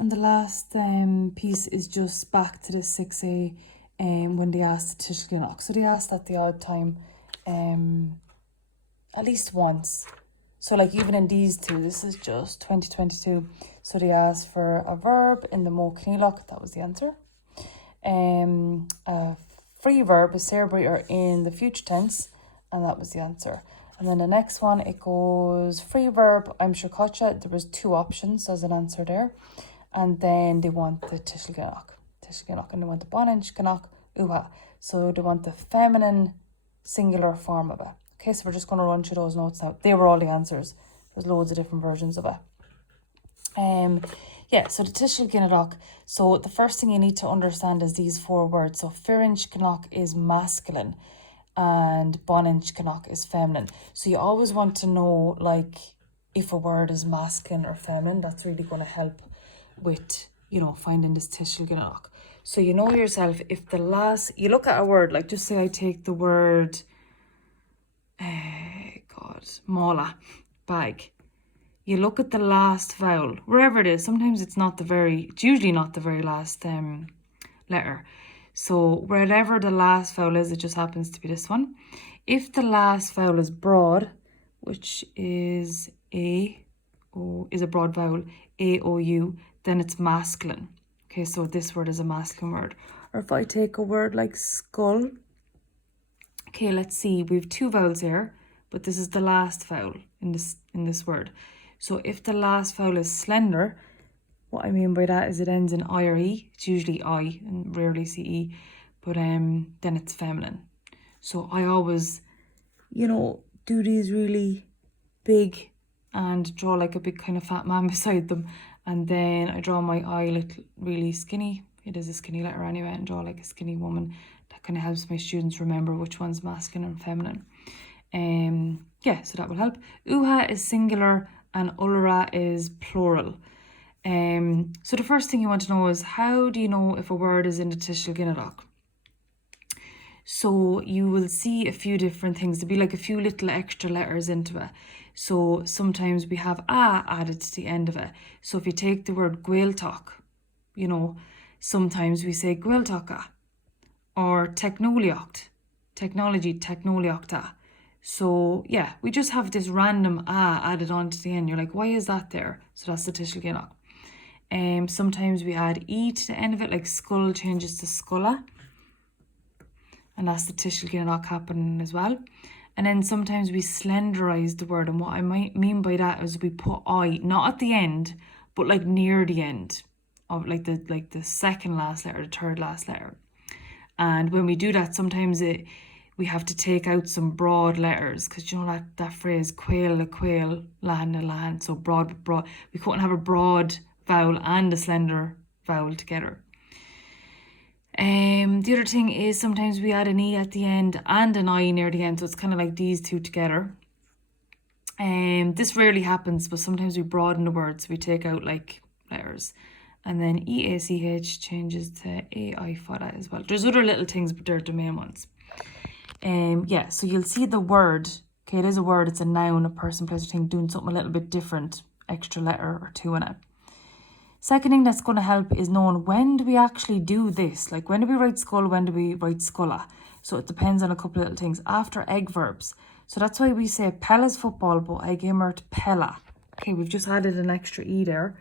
and the last piece is just back to the 6A when they asked the Tuiseal ginideach. So they asked at the odd time at least once. So like even in these two, this is just 2022. So they asked for a verb in the mo ginideach, that was the answer. A free verb, a cerbri, or in the future tense, and that was the answer. And then the next one, it goes free verb, I'm sure Kocha. There was 2 options as an answer there. And then they want the Tuiseal ginideach, and they want the bonage ginideach, uha. So they want the feminine singular form of it. Okay, so we're just going to run through those notes now. They were all the answers. There's loads of different versions of it. Yeah, so the Tuiseal ginideach. So the first thing you need to understand is these 4 words. So Firinch ginideach is masculine and bonage ginideach is feminine. So you always want to know like if a word is masculine or feminine. That's really going to help with, you know, finding this Tuiseal ginideach. So you know yourself, if the last, you look at a word, like just say I take the word, mala, bag. You look at the last vowel, wherever it is. Sometimes it's usually not the very last letter. So wherever the last vowel is, it just happens to be this one. If the last vowel is broad, which is is a broad vowel, A-O-U, then it's masculine. Okay, so this word is a masculine word. Or if I take a word like skull, okay, let's see, we have 2 vowels here, but this is the last vowel in this word. So if the last vowel is slender, what I mean by that is it ends in I or E. It's usually I and rarely CE, but then it's feminine. So I always, you know, do these really big and draw like a big kind of fat man beside them. And then I draw my I little really skinny. It is a skinny letter anyway, and draw like a skinny woman. That kind of helps my students remember which one's masculine and feminine. Yeah, so that will help. Uha is singular and ulra is plural. So the first thing you want to know is, how do you know if a word is in the Tuiseal ginideach? So you will see a few different things. There'll be like a few little extra letters into it. So sometimes we have a added to the end of it. So if you take the word gaeltach, you know, sometimes we say gaeltacha, or technoliacht, technology, technoliachta. So yeah, we just have this random a added on to the end. You're like, why is that there? So that's the Tuiseal ginideach. Sometimes we add e to the end of it, like skull changes to skulla, and that's the Tuiseal ginideach happening as well. And then sometimes we slenderize the word, and what I might mean by that is we put I not at the end, but like near the end of like the second last letter, the third last letter. And when we do that, sometimes we have to take out some broad letters, because you know that phrase quail a quail, land a land. So broad. We couldn't have a broad vowel and a slender vowel together. The other thing is sometimes we add an E at the end and an I near the end, so it's kind of like these 2 together. This rarely happens, but sometimes we broaden the words. We take out like letters. And then EACH changes to AI for that as well. There's other little things, but they're the main ones. Yeah, so you'll see the word. Okay, it is a word. It's a noun, a person, place, or thing doing something a little bit different. Extra letter or 2 in it. Second thing that's going to help is knowing when do we actually do this. Like when do we write skull, when do we write skulla? So it depends on a couple of little things. After egg verbs. So that's why we say Pella's football, but I gave her Pella. Okay, we've just added an extra E there.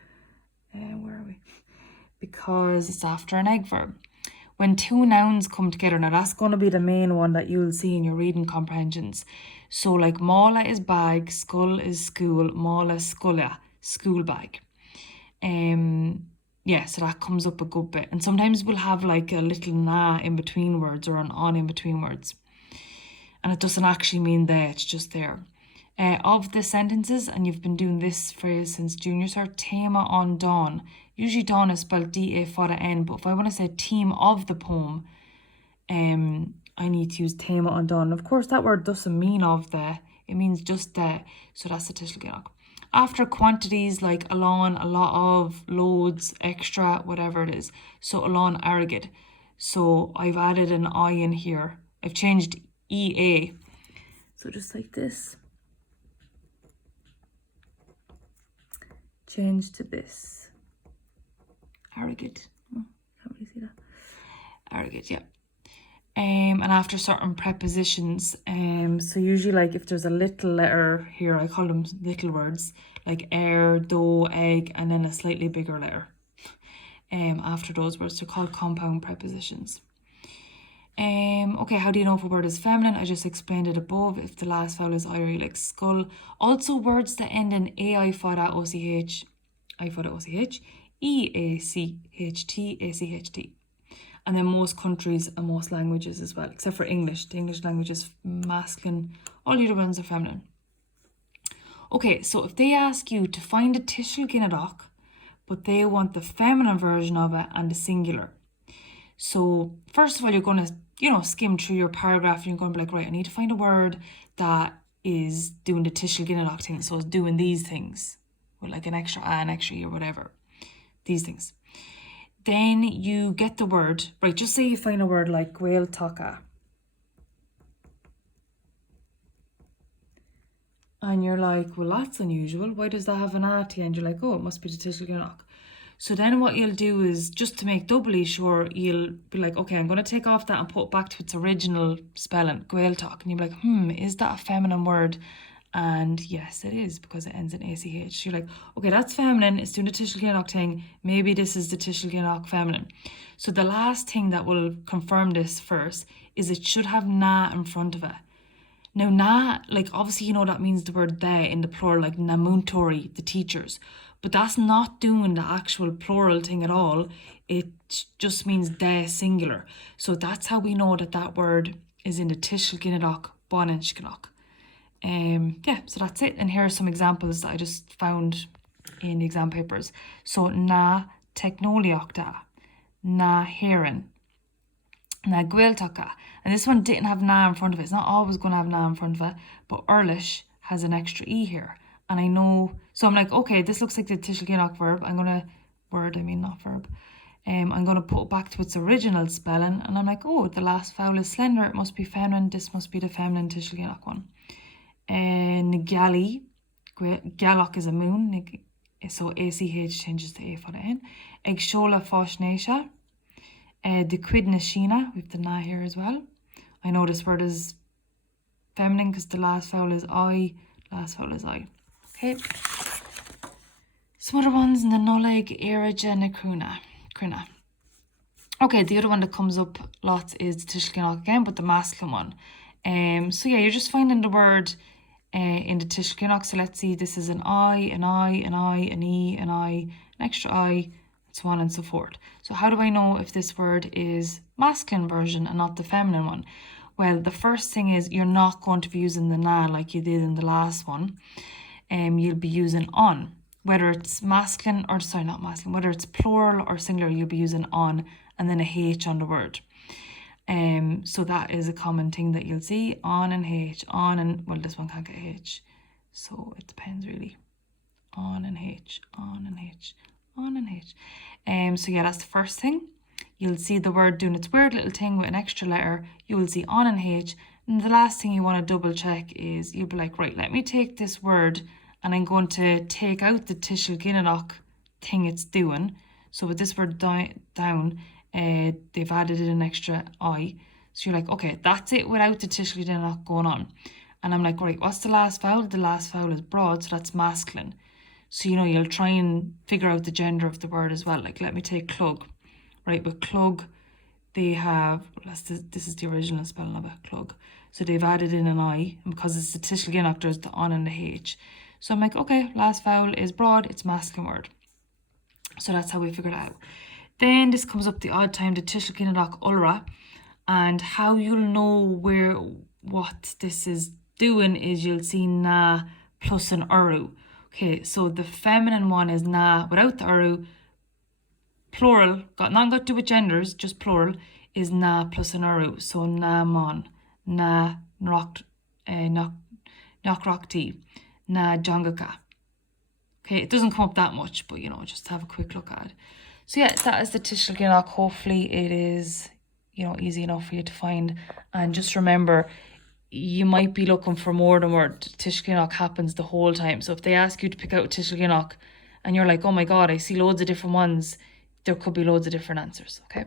Where are we? Because it's after an egg verb. When 2 nouns come together, now that's going to be the main one that you'll see in your reading comprehensions. So like mala is bag, skull is school, mala skulla, school bag. Yeah, so that comes up a good bit. And sometimes we'll have like a little na in between words or an on in between words. And it doesn't actually mean there, it's just there. Of the sentences, and you've been doing this phrase since junior cert, tema on dawn. Usually dawn is spelled D-A for the N, but if I want to say theme of the poem, I need to use tema on dawn. Of course, that word doesn't mean of the, it means just the, so that's the Tuiseal ginideach. After quantities like alon, a lot of, loads, extra, whatever it is. So alon, arrogant. So I've added an I in here. I've changed EA. So just like this. Change to this. Arrogant. Oh, can't really see that. Arrogant, yeah. And after certain prepositions, so usually like if there's a little letter here, I call them little words, like dough, egg, and then a slightly bigger letter. After those words, they're called compound prepositions. Okay, how do you know if a word is feminine? I just explained it above. If the last vowel is I, like skull. Also words that end in AI fada OCH, I fada OCH, EACHT, ACHT. And then most countries and most languages as well, except for English. The English language is masculine. All the other ones are feminine. Okay, so if they ask you to find a Tuiseal ginideach, but they want the feminine version of it and the singular. So first of all, you're going to, skim through your paragraph and you're going to be like, right, I need to find a word that is doing the Tuiseal ginideach thing. So it's doing these things with like an extra A, an extra E or whatever. These things. Then you get the word, right, just say you find a word like ginideach. And you're like, well, that's unusual. Why does that have an A at the end? You're like, oh, it must be the Tuiseal ginideach. So then what you'll do is, just to make doubly sure, you'll be like, okay, I'm going to take off that and put it back to its original spelling, ginideach. And you'll be like, is that a feminine word? And yes, it is, because it ends in ACH. You're like, okay, that's feminine. It's doing the Tuiseal ginideach thing. Maybe this is the Tuiseal ginideach feminine. So the last thing that will confirm this first is it should have na in front of it. Now, na, like obviously, that means the word they in the plural, like namuntori, the teachers. But that's not doing the actual plural thing at all. It just means they singular. So that's how we know that that word is in the Tuiseal ginideach, bonan ginideach. Yeah, so that's it. And here are some examples that I just found in the exam papers. So na technoliachta, na heron, na ginideach. And this one didn't have na in front of it. It's not always going to have na in front of it, but Earlish has an extra E here. And I know, so I'm like, okay, this looks like the Tuiseal ginideach verb. I'm going to put it back to its original spelling. And I'm like, oh, the last vowel is slender. It must be feminine. This must be the feminine Tuiseal ginideach one. Ngali, galach is a moon. So ACH changes to A for the N. Egshola foshnesha. The quidnashina, we have the na here as well. I know this word is feminine because the last vowel is I, last vowel is I. Okay. Some other ones in the noleg, eraja, crina. Okay, the other one that comes up lots is the Tuiseal ginideach again, but the masculine one. So yeah, you're just finding the word in the Tuiseal ginideach. So let's see, this is an I, an I, an I, an E, an I, an extra I, so on and so forth. So how do I know if this word is masculine version and not the feminine one? Well, the first thing is you're not going to be using the na like you did in the last one. You'll be using on. Whether it's masculine or, sorry, not masculine, whether it's plural or singular, you'll be using on and then a H on the word. So that is a common thing that you'll see, on and H, on and, well, this one can't get H. So it depends really. On and H, on and H, on and H. So yeah, that's the first thing. You'll see the word doing its weird little thing with an extra letter. You will see on and H. And the last thing you want to double check is you'll be like, right, let me take this word and I'm going to take out the Tuiseal ginideach thing it's doing. So with this word down, they've added in an extra I. So you're like, okay, that's it without the Tuiseal ginideach going on. And I'm like, right, what's the last vowel? The last vowel is broad, so that's masculine. So, you'll try and figure out the gender of the word as well. Like, let me take clug. Right, with clug, they have, this is the original spelling of it, clug. So they've added in an I, and because it's the Tuiseal ginideach, there's the on and the H. So I'm like, okay, last vowel is broad, it's masculine word. So that's how we figured it out. Then this comes up the odd time, the Tuiseal ginideach ulra. And how you'll know what this is doing is you'll see na plus an uru. Okay, so the feminine one is na without the uru. Plural, not got to do with genders, just plural, is na plus an uru. So na mon, na nrokti, na jangaka. Okay, it doesn't come up that much, but just have a quick look at it. So yeah, that is the Tuiseal ginideach. Hopefully it is, easy enough for you to find. And just remember, you might be looking for more than word. Tuiseal ginideach happens the whole time. So if they ask you to pick out Tuiseal ginideach and you're like, oh my God, I see loads of different ones, there could be loads of different answers, okay?